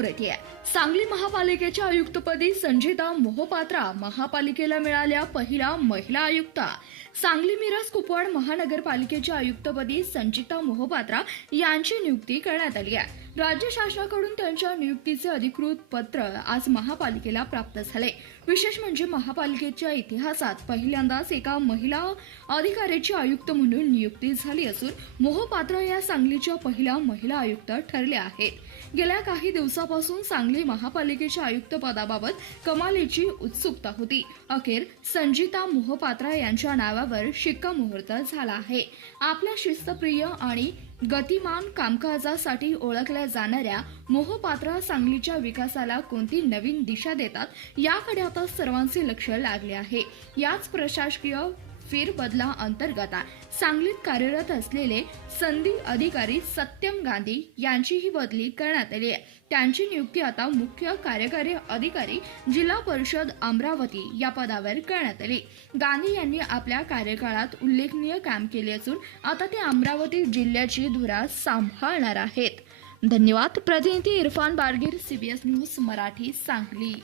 समोर येते। सांगली महापालिकेच्या आयुक्तपदी संजिता मोहपात्रा महापालिकेला मिळाल्या पहिल्या महिला आयुक्त। सांगली मिरज कुपवाड महानगरपालिकेच्या आयुक्तपदी संजिता मोहपात्रा यांची नियुक्ती करण्यात आली आहे। राज्य शासनाकडून त्यांच्या नियुक्तीचे अधिकृत पत्र आज महापालिकेला प्राप्त झाले। विशेष म्हणजे महापालिकेच्या इतिहासात पहिल्यांदाच एका महिला अधिकाऱ्याची आयुक्त म्हणून नियुक्ती झाली असून मोहपात्रा या सांगलीच्या पहिल्या महिला आयुक्त ठरल्या आहेत। गेल्या काही दिवसापासून सांगली महापालिकेच्या आयुक्त पदाबाबत कमालीची उत्सुकता होती। अखेर संजिता मोहपात्रा यांच्या नावावर शिक्कामोर्तब झाला आहे। आपल्या शिस्तप्रिय आणि गतिमान कामकाजासाठी ओळखल्या जाणाऱ्या मोहपात्रा सांगलीच्या विकासाला कोणती नवीन दिशा देतात याकडे आता सर्वांचे लक्ष लागले आहे। याच प्रशासकीय फेरबदला अंतर्गत सांगलीत कार्यरत असलेले संधी अधिकारी सत्यम गांधी यांची ही बदली करण्यात आली आहे। त्यांची नियुक्ती आता मुख्य कार्यकारी अधिकारी जिल्हा परिषद अमरावती या पदावर करण्यात आली। गांधी यांनी आपल्या कार्यकाळात उल्लेखनीय काम केले असून आता ते अमरावती जिल्ह्याची धुरा सांभाळणार आहेत। धन्यवाद। प्रतिनिधी इरफान बारगीर, CBS न्यूज मराठी, सांगली।